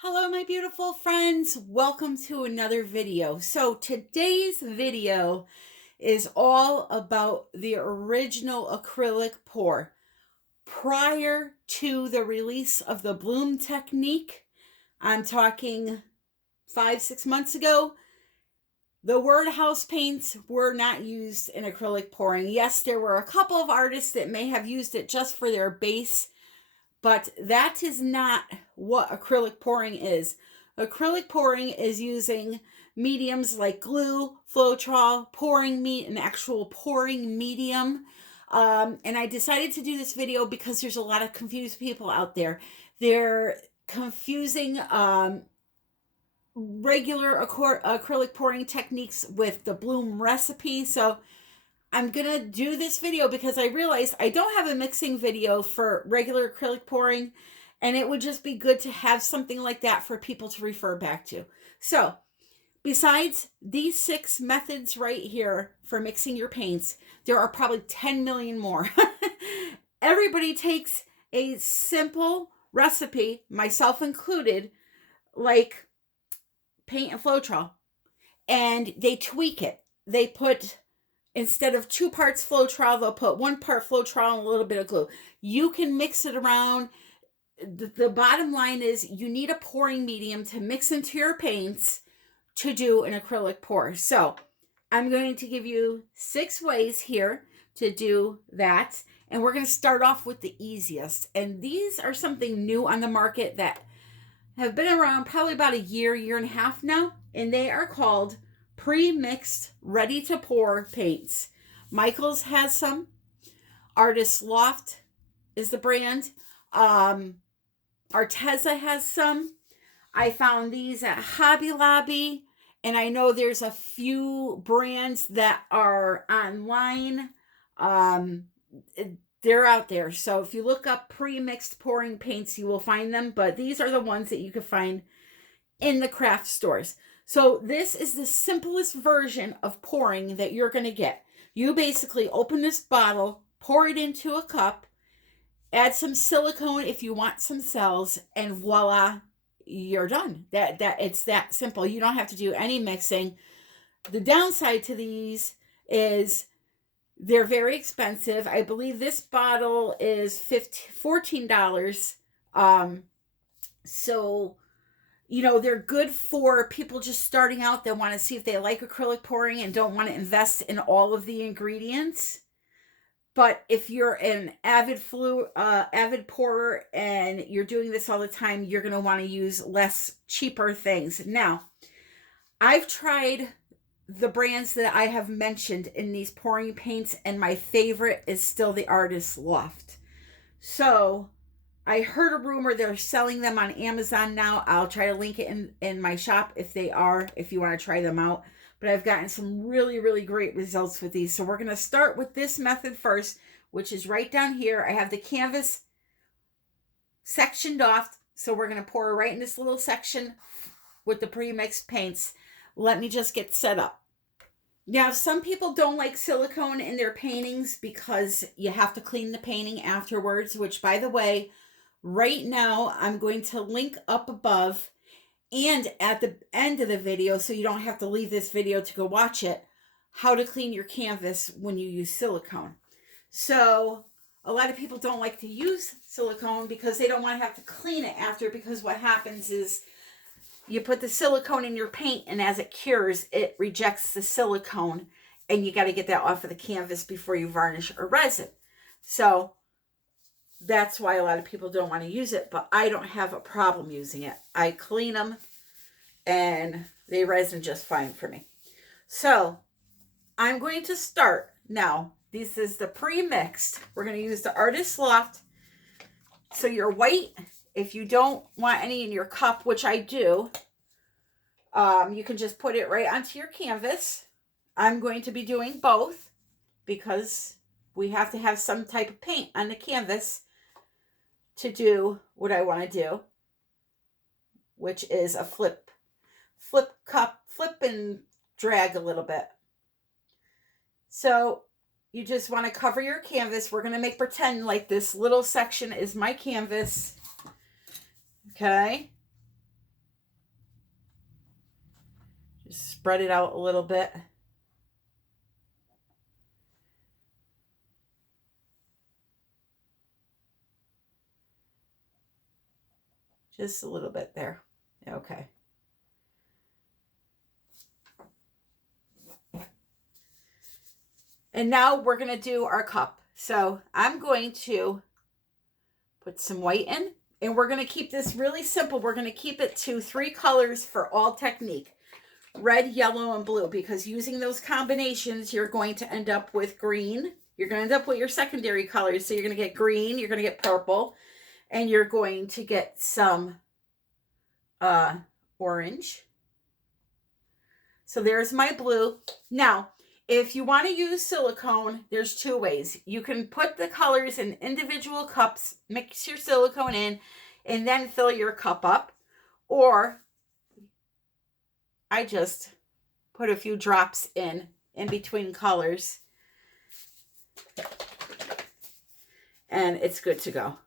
Hello, my beautiful friends. Welcome to another video. So today's video is all about the original acrylic pour. Prior to the release of the bloom technique, I'm talking 5-6 months ago, the word house paints were not used in acrylic pouring. Yes, there were a couple of artists that may have used it just for their base, but that is not what acrylic pouring is. Acrylic pouring is using mediums like glue, Floetrol, an actual pouring medium. And I decided to do this video because there's a lot of confused people out there. They're confusing regular acrylic pouring techniques with the bloom recipe. So I'm gonna do this video because I realized I don't have a mixing video for regular acrylic pouring, and it would just be good to have something like that for people to refer back to. So besides these 6 methods right here for mixing your paints, there are probably 10 million more. Everybody takes a simple recipe, myself included, like paint and Floetrol, and they tweak it. They put, instead of 2 parts Floetrol, they'll put 1 part Floetrol and a little bit of glue. You can mix it around. The bottom line is you need a pouring medium to mix into your paints to do an acrylic pour. So I'm going to give you 6 ways here to do that. And we're going to start off with the easiest. And these are something new on the market that have been around probably about a year and a half now. And they are called pre-mixed, ready-to-pour paints. Michaels has some. Artist Loft is the brand. Arteza has some. I found these at Hobby Lobby, and I know there's a few brands that are online. They're out there. So if you look up pre-mixed pouring paints, you will find them. But these are the ones that you can find in the craft stores. So this is the simplest version of pouring that you're going to get. You basically open this bottle, pour it into a cup, add some silicone if you want some cells, and voila, you're done. It's that simple. You don't have to do any mixing. The downside to these is they're very expensive. I believe this bottle is $14. So they're good for people just starting out that want to see if they like acrylic pouring and don't want to invest in all of the ingredients. But if you're an avid pourer and you're doing this all the time, you're going to want to use less cheaper things. Now, I've tried the brands that I have mentioned in these pouring paints, and my favorite is still the Artist Loft. So I heard a rumor they're selling them on Amazon now. I'll try to link it in my shop if you want to try them out. But I've gotten some really, really great results with these. So we're going to start with this method first, which is right down here. I have the canvas sectioned off. So we're going to pour right in this little section with the pre-mixed paints. Let me just get set up. Now, some people don't like silicone in their paintings because you have to clean the painting afterwards, which, by the way, right now I'm going to link up above and at the end of the video, so you don't have to leave this video to go watch it, how to clean your canvas when you use silicone. So a lot of people don't like to use silicone because they don't want to have to clean it after, because what happens is you put the silicone in your paint, and as it cures, it rejects the silicone, and you got to get that off of the canvas before you varnish or resin. So that's why a lot of people don't want to use it, but I don't have a problem using it. I clean them, and they resin just fine for me. So I'm going to start now. This is the pre-mixed. We're going to use the Artist Loft. So your white, if you don't want any in your cup, which I do, you can just put it right onto your canvas. I'm going to be doing both because we have to have some type of paint on the canvas to do what I want to do, which is a flip and drag a little bit. So you just want to cover your canvas. We're going to pretend like this little section is my canvas. Okay. Just spread it out a little bit. Just a little bit there. Okay. And now we're going to do our cup. So I'm going to put some white in, and we're going to keep this really simple. We're going to keep it to 3 colors for all technique: red, yellow, and blue, because using those combinations, you're going to end up with green. You're going to end up with your secondary colors. So you're going to get green, you're going to get purple, and you're going to get some orange. So there's my blue. Now, if you want to use silicone, there's 2 ways. You can put the colors in individual cups, mix your silicone in, and then fill your cup up. Or I just put a few drops in between colors, and it's good to go.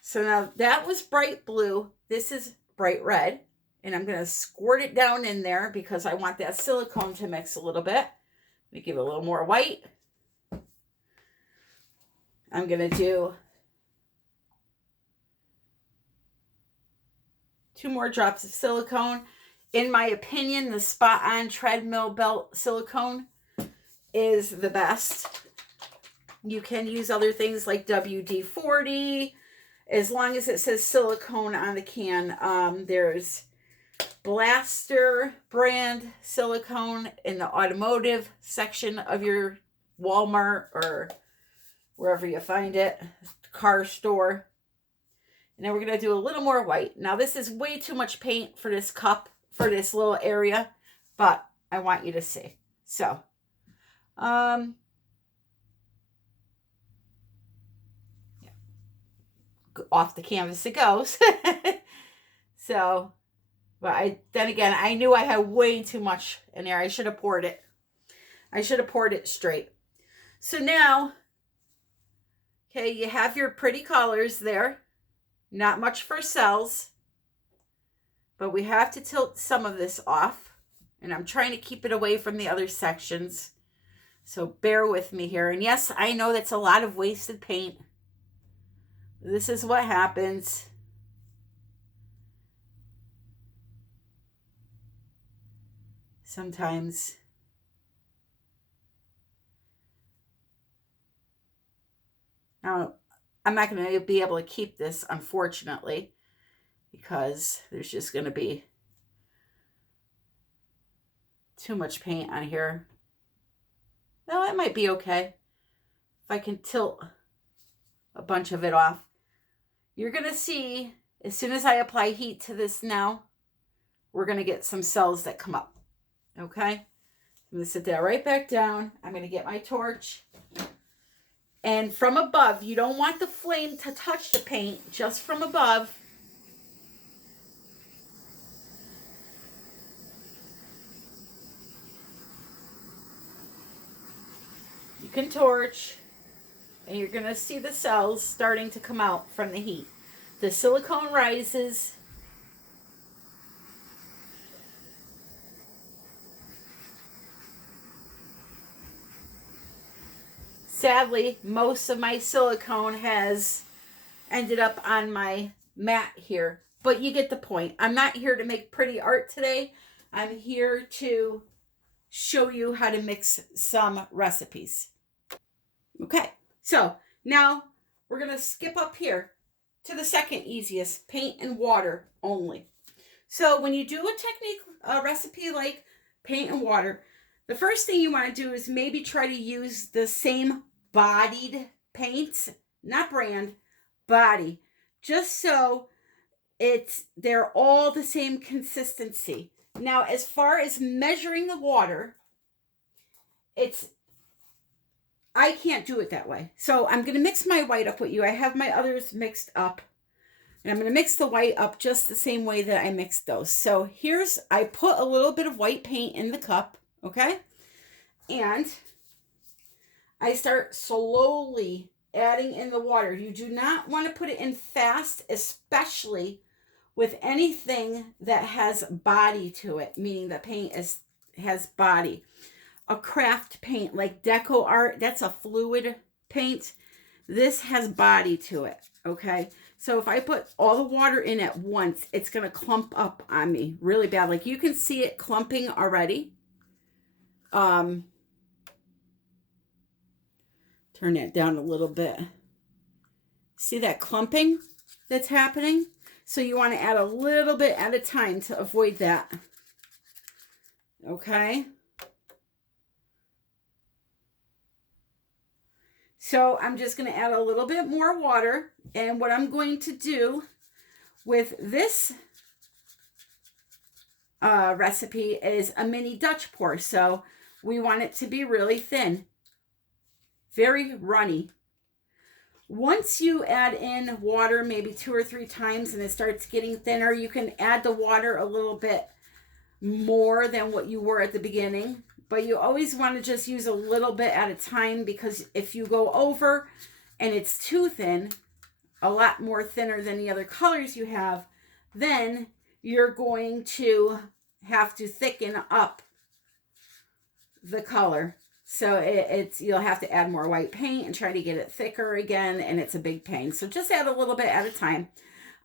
So now that was bright blue. This is bright red. And I'm going to squirt it down in there because I want that silicone to mix a little bit. Let me give it a little more white. I'm going to do 2 more drops of silicone. In my opinion, the Spot On treadmill belt silicone is the best. You can use other things like WD-40. As long as it says silicone on the can, there's Blaster brand silicone in the automotive section of your Walmart or wherever you find it, car store. And then we're going to do a little more white. Now this is way too much paint for this cup, for this little area, but I want you to see. So, yeah. Off the canvas it goes. So, but then again, I knew I had way too much in there. I should have poured it. I should have poured it straight. So now, okay, you have your pretty colors there. Not much for cells, but we have to tilt some of this off. And I'm trying to keep it away from the other sections. So bear with me here. And yes, I know that's a lot of wasted paint. This is what happens. Sometimes. Now, I'm not going to be able to keep this, unfortunately, because there's just going to be too much paint on here. No, it might be okay if I can tilt a bunch of it off. You're going to see, as soon as I apply heat to this now, we're going to get some cells that come up. Okay? I'm going to sit that right back down. I'm going to get my torch. And from above, you don't want the flame to touch the paint, just from above. You can torch, and you're going to see the cells starting to come out from the heat. The silicone rises. Sadly, most of my silicone has ended up on my mat here, but you get the point. I'm not here to make pretty art today. I'm here to show you how to mix some recipes. Okay, so now we're going to skip up here to the second easiest, paint and water only. So when you do a technique, a recipe like paint and water, the first thing you want to do is maybe try to use the same bodied paints, not brand, body, just so they're all the same consistency. Now, as far as measuring the water, I can't do it that way. So I'm going to mix my white up with you. I have my others mixed up. And I'm going to mix the white up just the same way that I mixed those. So I put a little bit of white paint in the cup, okay? And I start slowly adding in the water. You do not want to put it in fast, especially with anything that has body to it, meaning the paint has body. A craft paint like Deco Art, that's a fluid paint. This has body to it, okay? So if I put all the water in at once, it's going to clump up on me really bad. Like you can see it clumping already. Turn that down a little bit. See that clumping that's happening? So you want to add a little bit at a time to avoid that. Okay? So I'm just going to add a little bit more water. And what I'm going to do with this recipe is a mini Dutch pour. So we want it to be really thin, very runny. Once you add in water maybe 2 or 3 times and it starts getting thinner, you can add the water a little bit more than what you were at the beginning. But you always want to just use a little bit at a time, because if you go over and it's too thin, a lot more thinner than the other colors you have, then you're going to have to thicken up the color. So you'll have to add more white paint and try to get it thicker again, and it's a big pain. So just add a little bit at a time.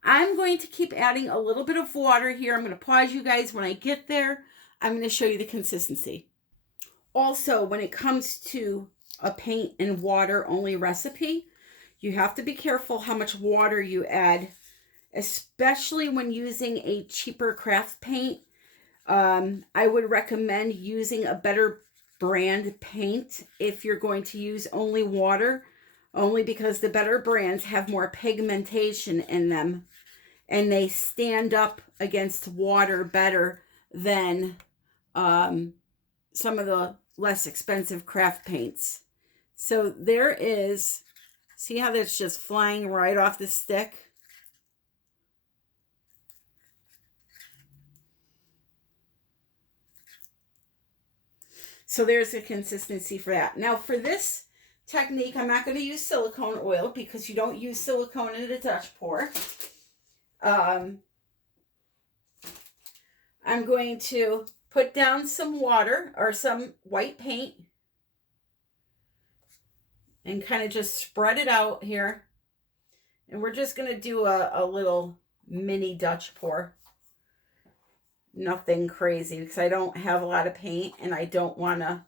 I'm going to keep adding a little bit of water here. I'm going to pause you guys when I get there. I'm going to show you the consistency. Also, when it comes to a paint and water only recipe, you have to be careful how much water you add, especially when using a cheaper craft paint. I would recommend using a better brand paint if you're going to use only water, only because the better brands have more pigmentation in them and they stand up against water better than some of the less expensive craft paints. So there is, see how that's just flying right off the stick? So there's a consistency for that. Now for this technique, I'm not going to use silicone oil because you don't use silicone in a Dutch pour. I'm going to put down some water or some white paint and kind of just spread it out here. And we're just going to do a little mini Dutch pour. Nothing crazy because I don't have a lot of paint and I don't want to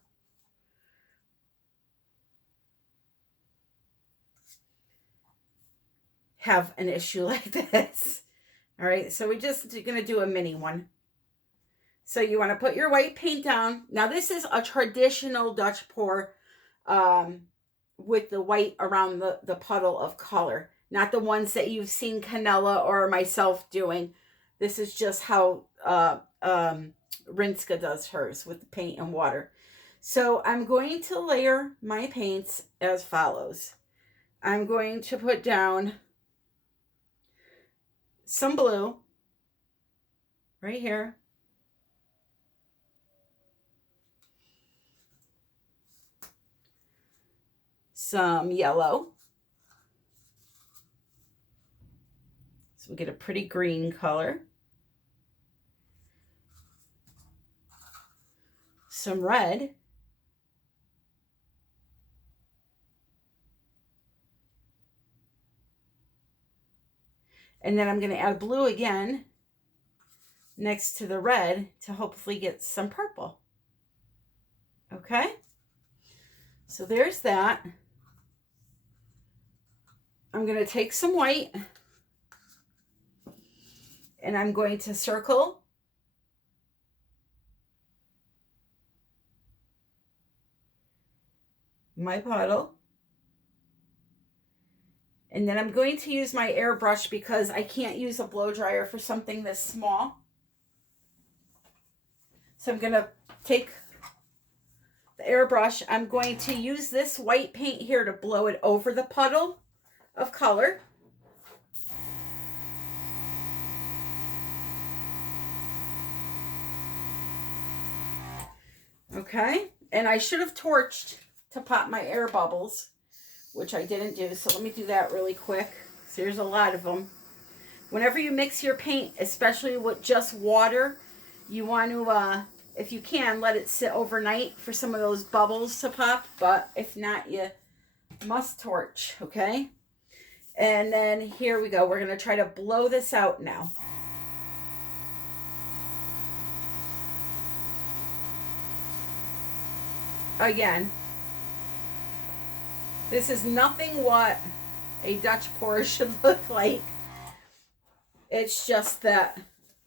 have an issue like this. All right, so we're just going to do a mini one. So you want to put your white paint down. Now this is a traditional Dutch pour with the white around the puddle of color. Not the ones that you've seen Canella or myself doing. This is just how Rinska does hers with the paint and water. So I'm going to layer my paints as follows. I'm going to put down some blue right here. Some yellow. So we get a pretty green color. Some red. And then I'm going to add blue again next to the red to hopefully get some purple. Okay? So there's that. I'm going to take some white and I'm going to circle my puddle. And then I'm going to use my airbrush because I can't use a blow dryer for something this small. So I'm going to take the airbrush. I'm going to use this white paint here to blow it over the puddle of color. Okay, and I should have torched to pop my air bubbles, which I didn't do, so let me do that really quick. So there's a lot of them. Whenever you mix your paint, especially with just water, you want to, if you can, let it sit overnight for some of those bubbles to pop. But if not, you must torch, okay? And then here we go. We're going to try to blow this out now. Again, this is nothing what a Dutch pour should look like. It's just that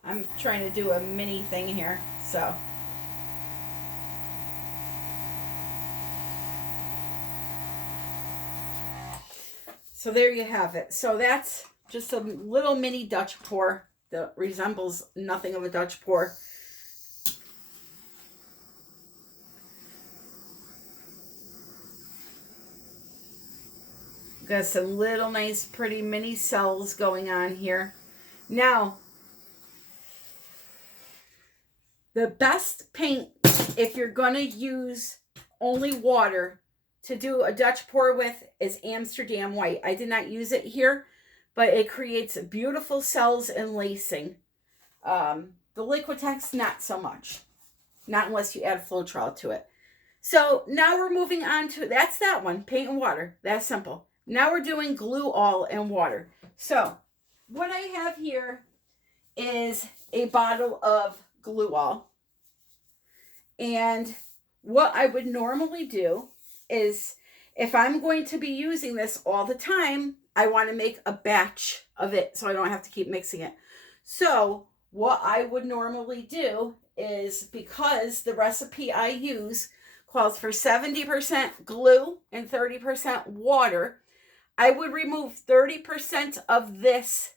I'm trying to do a mini thing here, so. So there you have it. So that's just a little mini Dutch pour that resembles nothing of a Dutch pour. Got some little nice pretty mini cells going on here. Now, the best paint, if you're going to use only water to do a Dutch pour with, is Amsterdam White. I did not use it here, but it creates beautiful cells and lacing. The Liquitex, not so much. Not unless you add Floetrol to it. So now we're moving on to, that's that one, paint and water. That's simple. Now we're doing glue all and water. So what I have here is a bottle of glue all. And what I would normally do is, if I'm going to be using this all the time, I want to make a batch of it so I don't have to keep mixing it. So what I would normally do is, because the recipe I use calls for 70% glue and 30% water, I would remove 30% of this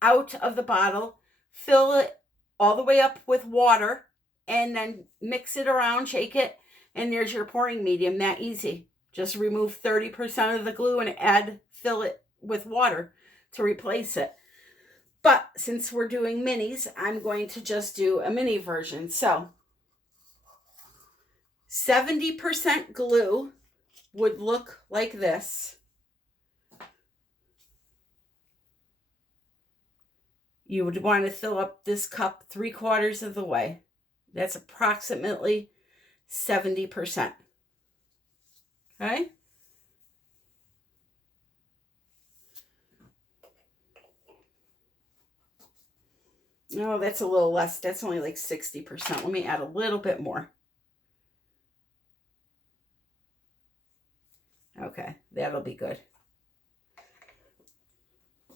out of the bottle, fill it all the way up with water, and then mix it around, shake it, and there's your pouring medium. That easy. Just remove 30% of the glue and fill it with water to replace it. But since we're doing minis, I'm going to just do a mini version. So 70% glue would look like this. You would want to fill up this cup 3/4 of the way. That's approximately 70%. Okay? No, that's a little less. That's only like 60%. Let me add a little bit more. Okay, that'll be good.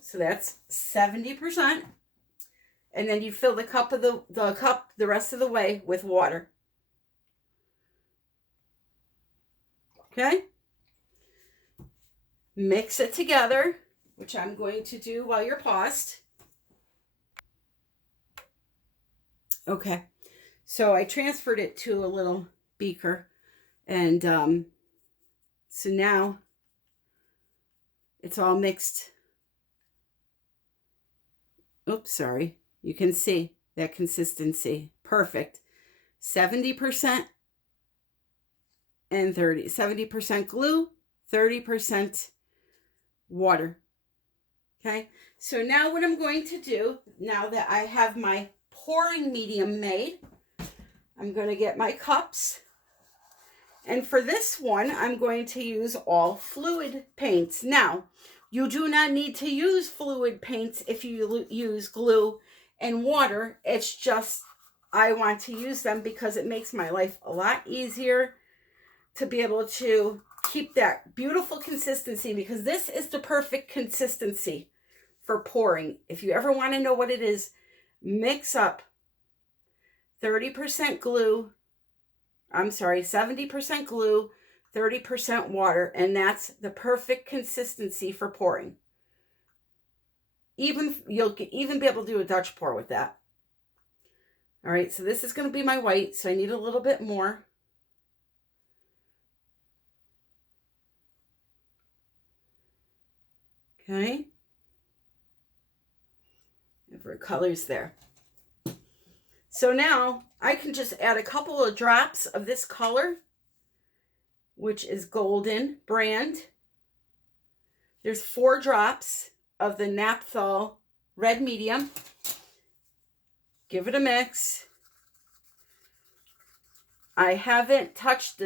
So that's 70%. And then you fill the cup of the rest of the way with water. Okay? Mix it together, which I'm going to do while you're paused. Okay. So I transferred it to a little beaker, and so now it's all mixed. Oops, sorry. You can see that consistency. Perfect. 70% and 70% glue, 30% water. Okay. So now what I'm going to do, now that I have my pouring medium made, I'm going to get my cups. And for this one, I'm going to use all fluid paints. Now, you do not need to use fluid paints if you use glue and water. It's just, I want to use them because it makes my life a lot easier to be able to keep that beautiful consistency, because this is the perfect consistency for pouring. If you ever want to know what it is, mix up 30% glue, 70% glue, 30% water, and that's the perfect consistency for pouring. You'll even be able to do a Dutch pour with that. All right, so this is going to be my white, so I need a little bit more. Okay. Different colors there. So now I can just add a couple of drops of this color, which is Golden brand. There's 4 drops of the Naphthol red medium. Give it a mix. I haven't touched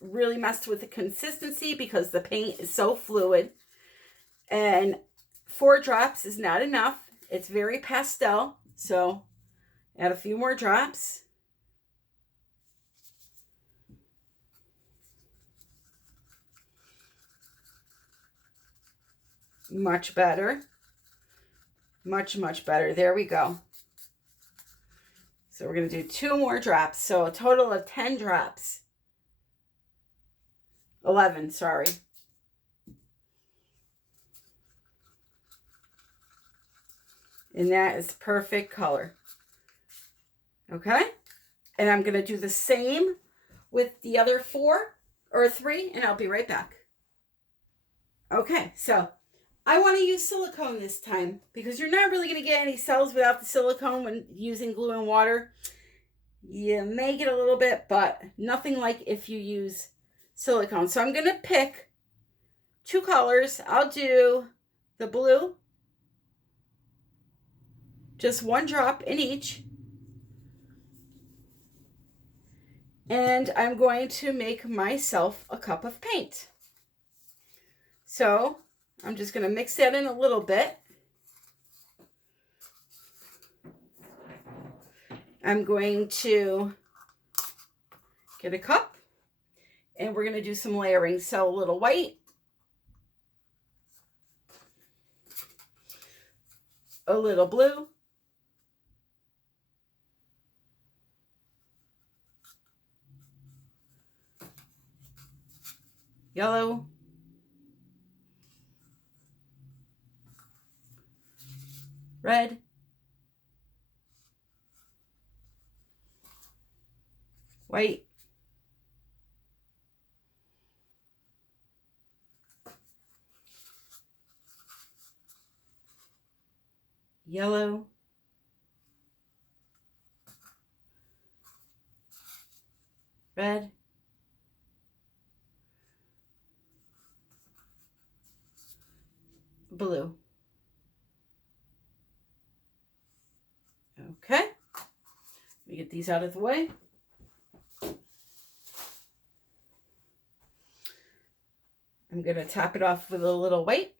really messed with the consistency because the paint is so fluid. And 4 drops is not enough. It's very pastel. So add a few more drops. Much better. Much, much better. There we go. So we're going to do 2 more drops. So a total of 10 drops. 11, sorry. And that is perfect color. Okay? And I'm going to do the same with the other 4 or 3, and I'll be right back. Okay, so I want to use silicone this time because you're not really going to get any cells without the silicone when using glue and water. You may get a little bit, but nothing like if you use silicone. So I'm going to pick 2 colors. I'll do the blue, just 1 drop in each. And I'm going to make myself a cup of paint. So I'm just going to mix that in a little bit. I'm going to get a cup and we're going to do some layering. So a little white, a little blue, yellow, red, white, yellow, red, blue. Okay, let me get these out of the way. I'm going to top it off with a little white.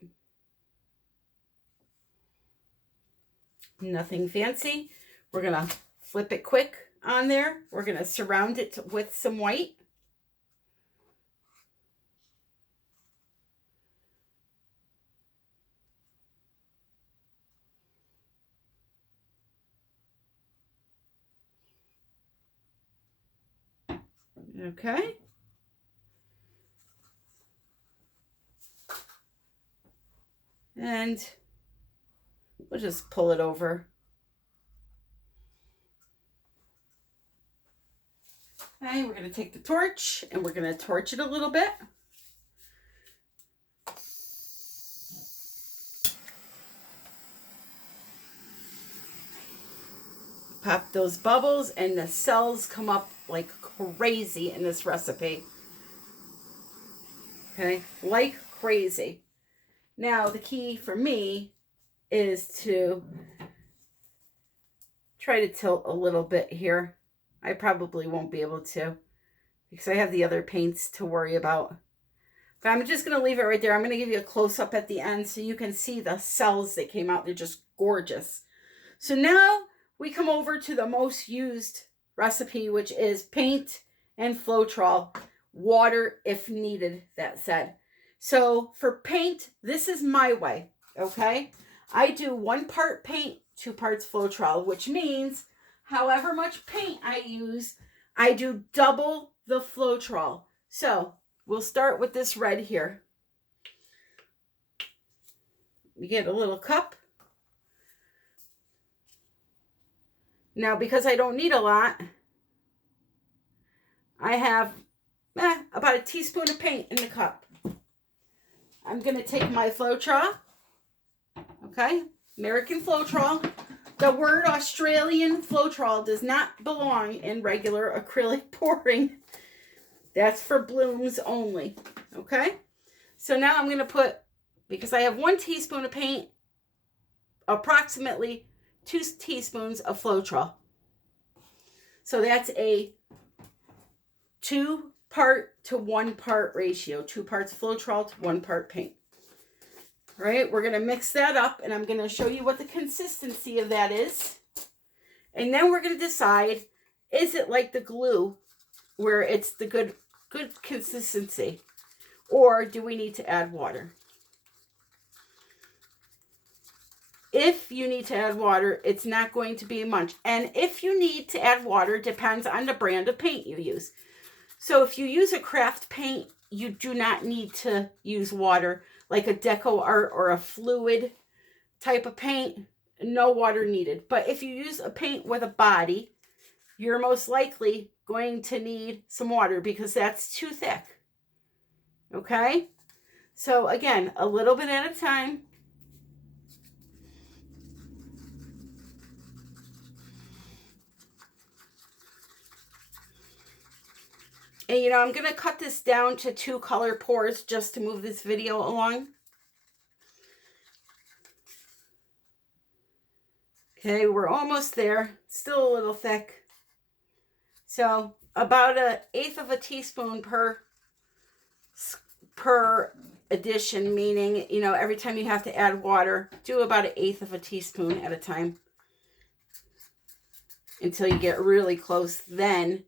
Nothing fancy. We're going to flip it quick on there. We're going to surround it with some white. Okay. And we'll just pull it over. Okay, we're going to take the torch and we're going to torch it a little bit. Pop those bubbles and the cells come up like crazy in this recipe. Okay, like crazy. Now the key for me is to try to tilt a little bit here. I probably won't be able to because I have the other paints to worry about. But I'm just going to leave it right there. I'm going to give you a close-up at the end so you can see the cells that came out. They're just gorgeous. So now we come over to the most used recipe, which is paint and Floetrol water if needed, that said. So for paint, this is my way, okay? I do 1 part paint, 2 parts Floetrol, which means however much paint I use, I do double the Floetrol. So we'll start with this red here. We get a little cup. Now, because I don't need a lot, I have about a teaspoon of paint in the cup. I'm going to take my Floetrol, okay, American Floetrol. The word Australian Floetrol does not belong in regular acrylic pouring. That's for blooms only, okay? So now I'm going to put, because I have 1 teaspoon of paint, approximately 2 teaspoons of Floetrol. So that's a 2 part to 1 part ratio. 2 parts Floetrol to 1 part paint. All right, we're going to mix that up, and I'm going to show you what the consistency of that is. And then we're going to decide, is it like the glue where it's the good consistency, or do we need to add water? If you need to add water, it's not going to be much. And if you need to add water, it depends on the brand of paint you use. So if you use a craft paint, you do not need to use water, like a deco art or a fluid type of paint. No water needed. But if you use a paint with a body, you're most likely going to need some water because that's too thick. Okay? So again, a little bit at a time. And you know, I'm going to cut this down to 2 color pours just to move this video along. Okay, we're almost there. Still a little thick. So about 1/8 of a teaspoon per addition, meaning, you know, every time you have to add water, do about 1/8 of a teaspoon at a time until you get really close. Then,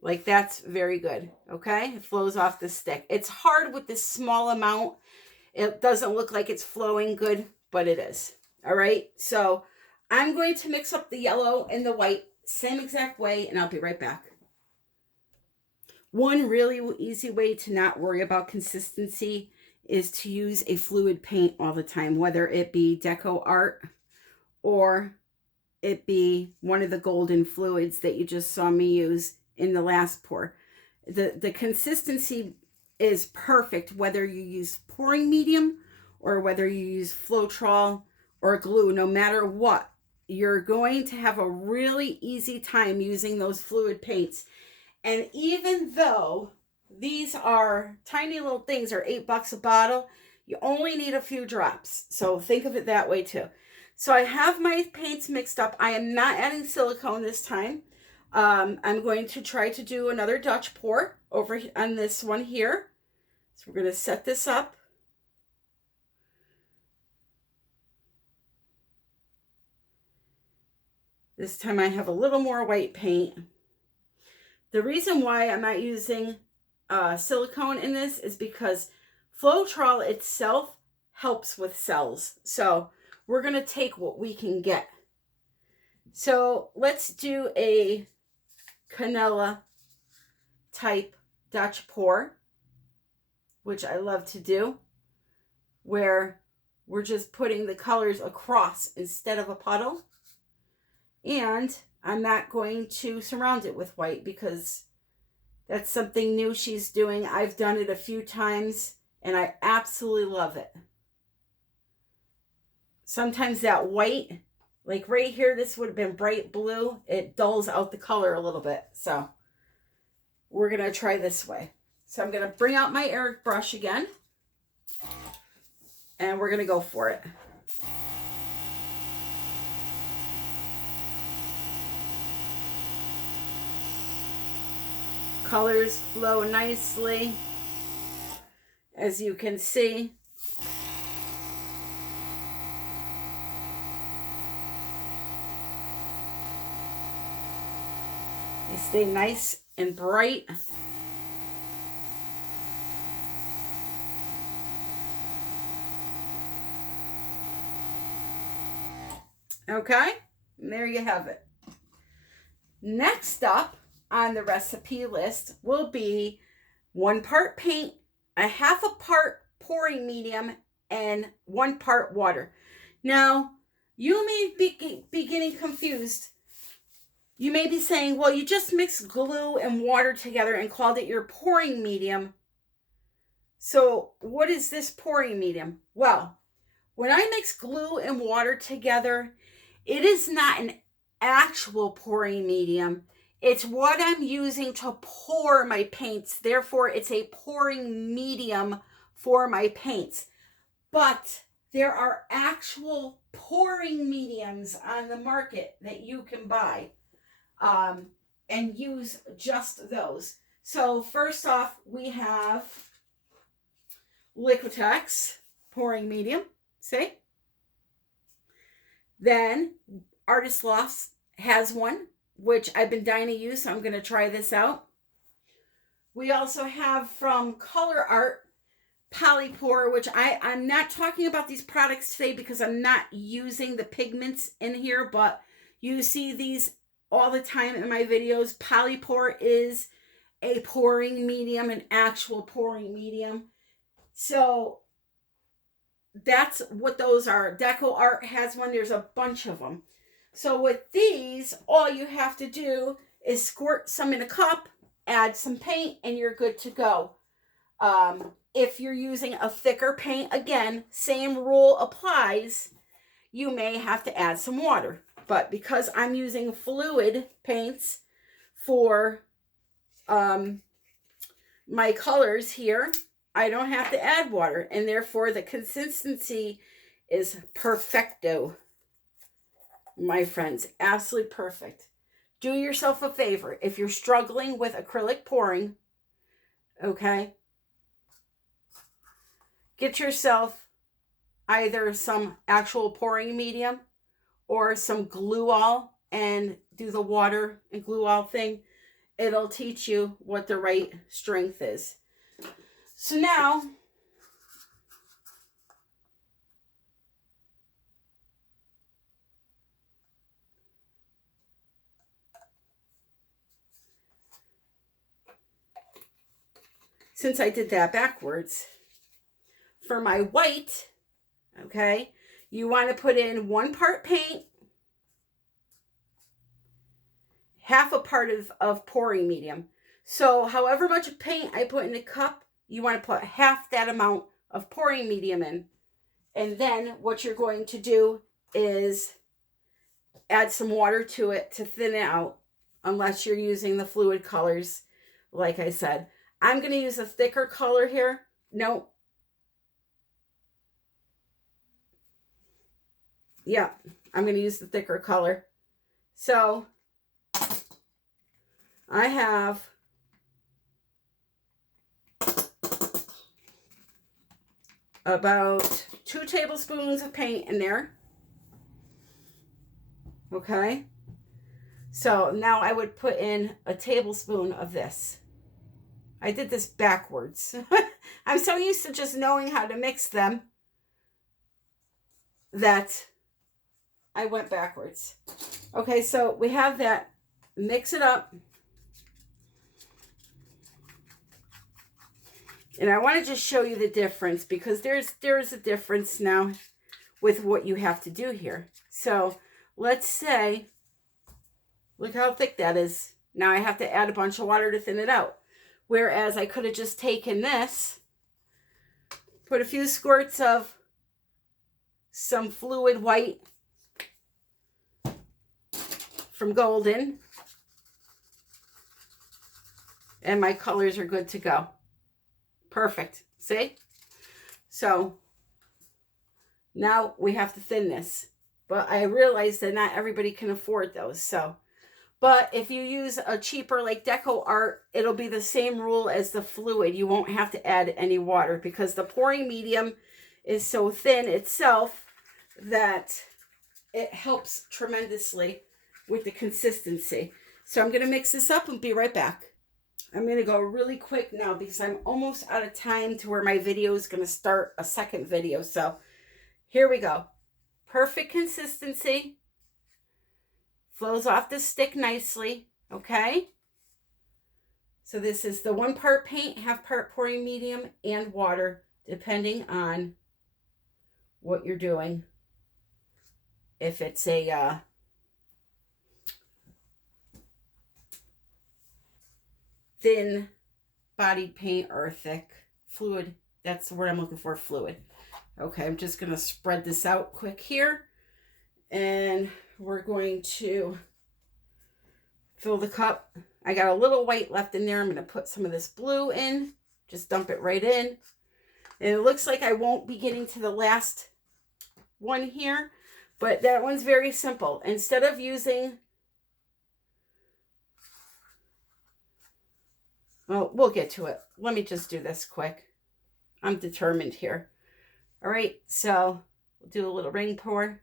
like, that's very good. Okay, it flows off the stick. It's hard with this small amount. It doesn't look like it's flowing good, but it is. All right, so I'm going to mix up the yellow and the white same exact way, and I'll be right back. One really easy way to not worry about consistency is to use a fluid paint all the time, whether it be deco art or it be one of the golden fluids that you just saw me use in the last pour. The consistency is perfect whether you use pouring medium or whether you use Floetrol or glue. No matter what, you're going to have a really easy time using those fluid paints. And even though these are tiny little things, are $8 a bottle, you only need a few drops. So think of it that way too. So I have my paints mixed up. I am not adding silicone this time. I'm going to try to do another Dutch pour over on this one here. So we're going to set this up. This time I have a little more white paint. The reason why I'm not using silicone in this is because Floetrol itself helps with cells. So we're going to take what we can get. So let's do a canela type Dutch pour, which I love to do, where we're just putting the colors across instead of a puddle. And I'm not going to surround it with white because that's something new she's doing. I've done it a few times and I absolutely love it. Sometimes that white, like right here, this would have been bright blue. It dulls out the color a little bit. So we're going to try this way. So I'm going to bring out my airbrush again and we're going to go for it. Colors flow nicely, as you can see. They stay nice and bright. Okay, and there you have it. Next up on the recipe list will be 1 part paint, a 1/2 part pouring medium, and 1 part water. Now, you may be getting confused. You may be saying, well, you just mixed glue and water together and called it your pouring medium. So what is this pouring medium? Well, when I mix glue and water together, it is not an actual pouring medium. It's what I'm using to pour my paints. Therefore, it's a pouring medium for my paints. But There are actual pouring mediums on the market that you can buy and use just those. So first off, we have Liquitex pouring medium, see? Then Artist Loft has one, which I've been dying to use, so I'm going to try this out. We also have from Color Art, Polypore, which I'm not talking about these products today because I'm not using the pigments in here, but you see these all the time in my videos. Polypore is a pouring medium, an actual pouring medium. So that's what those are. Deco Art has one. There's a bunch of them. So with these, all you have to do is squirt some in a cup, add some paint, and you're good to go. If you're using a thicker paint, again, same rule applies. You may have to add some water. But because I'm using fluid paints for my colors here, I don't have to add water. And therefore, the consistency is perfecto, my friends. Absolutely perfect. Do yourself a favor. If you're struggling with acrylic pouring, okay, get yourself either some actual pouring medium or some glue all and do the water and glue all thing. It'll teach you what the right strength is. So now, since I did that backwards, for my white, okay, you want to put in 1 part paint, half a part of pouring medium. So however much paint I put in a cup, you want to put half that amount of pouring medium in. And then what you're going to do is add some water to it to thin it out, unless you're using the fluid colors, like I said. I'm going to use a thicker color here. No. Yeah, I'm going to use the thicker color. So I have about 2 tablespoons of paint in there. Okay. So now I would put in a tablespoon of this. I did this backwards. I'm so used to just knowing how to mix them that I went backwards. Okay, so we have that. Mix it up. And I want to just show you the difference because there's a difference now with what you have to do here. So let's say, look how thick that is. Now I have to add a bunch of water to thin it out. Whereas I could have just taken this, put a few squirts of some fluid white from Golden, and my colors are good to go. Perfect. See? So now we have to thin this. But I realize that not everybody can afford those. So, but if you use a cheaper like Deco Art, it'll be the same rule as the fluid. You won't have to add any water because the pouring medium is so thin itself that it helps tremendously with the consistency. So I'm going to mix this up and be right back. I'm going to go really quick now because I'm almost out of time to where my video is going to start a second video. So here we go. Perfect consistency. Flows off the stick nicely. Okay. So this is the 1 part paint, half part pouring medium, and water, depending on what you're doing. If it's a thin bodied paint or thick fluid, that's the word I'm looking for, fluid. Okay, I'm just going to spread this out quick here. And we're going to fill the cup. I got a little white left in there. I'm going to put some of this blue in. Just dump it right in. And it looks like I won't be getting to the last one here, but that one's very simple. Instead of using, well, we'll get to it. Let me just do this quick. I'm determined here. All right, so we'll do a little ring pour.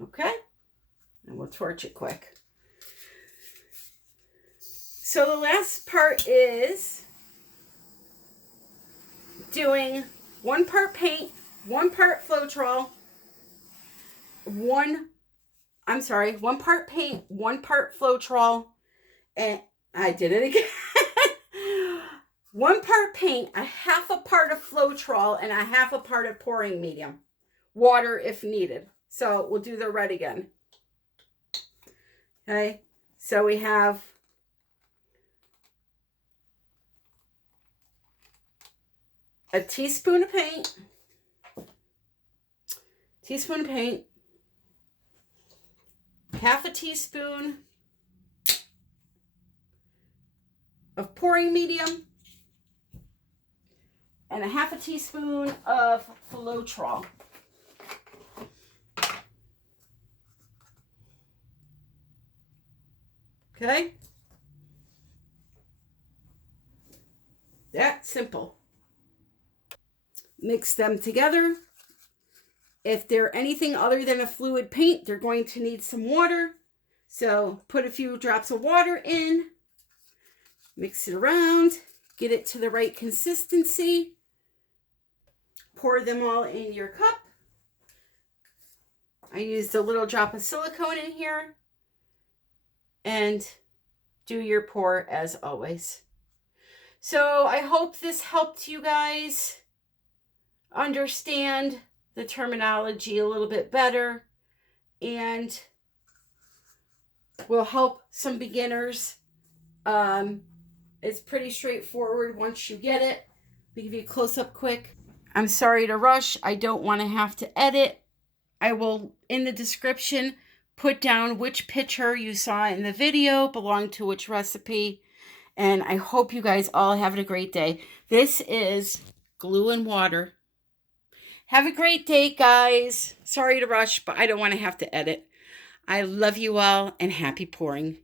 Okay, and we'll torch it quick. So the last part is doing 1 part paint, 1 part Floetrol, 1 part paint, 1 part Floetrol, and I did it again. 1 part paint, a half a part of Floetrol, and a half a part of pouring medium. Water if needed. So we'll do the red again. Okay, so we have a teaspoon of paint, half a teaspoon of pouring medium, and a half a teaspoon of Floetrol. Okay? That simple. Mix them together. If they're anything other than a fluid paint, they're going to need some water. So put a few drops of water in, mix it around, get it to the right consistency. Pour them all in your cup. I used a little drop of silicone in here. And do your pour as always. So I hope this helped you guys understand the terminology a little bit better and will help some beginners. It's pretty straightforward once you get it. Let me give you a close-up quick. I'm sorry to rush. I don't want to have to edit. I will, in the description, put down which picture you saw in the video belonged to which recipe. And I hope you guys all have a great day. This is glue and water. Have a great day, guys. Sorry to rush, but I don't want to have to edit. I love you all and happy pouring.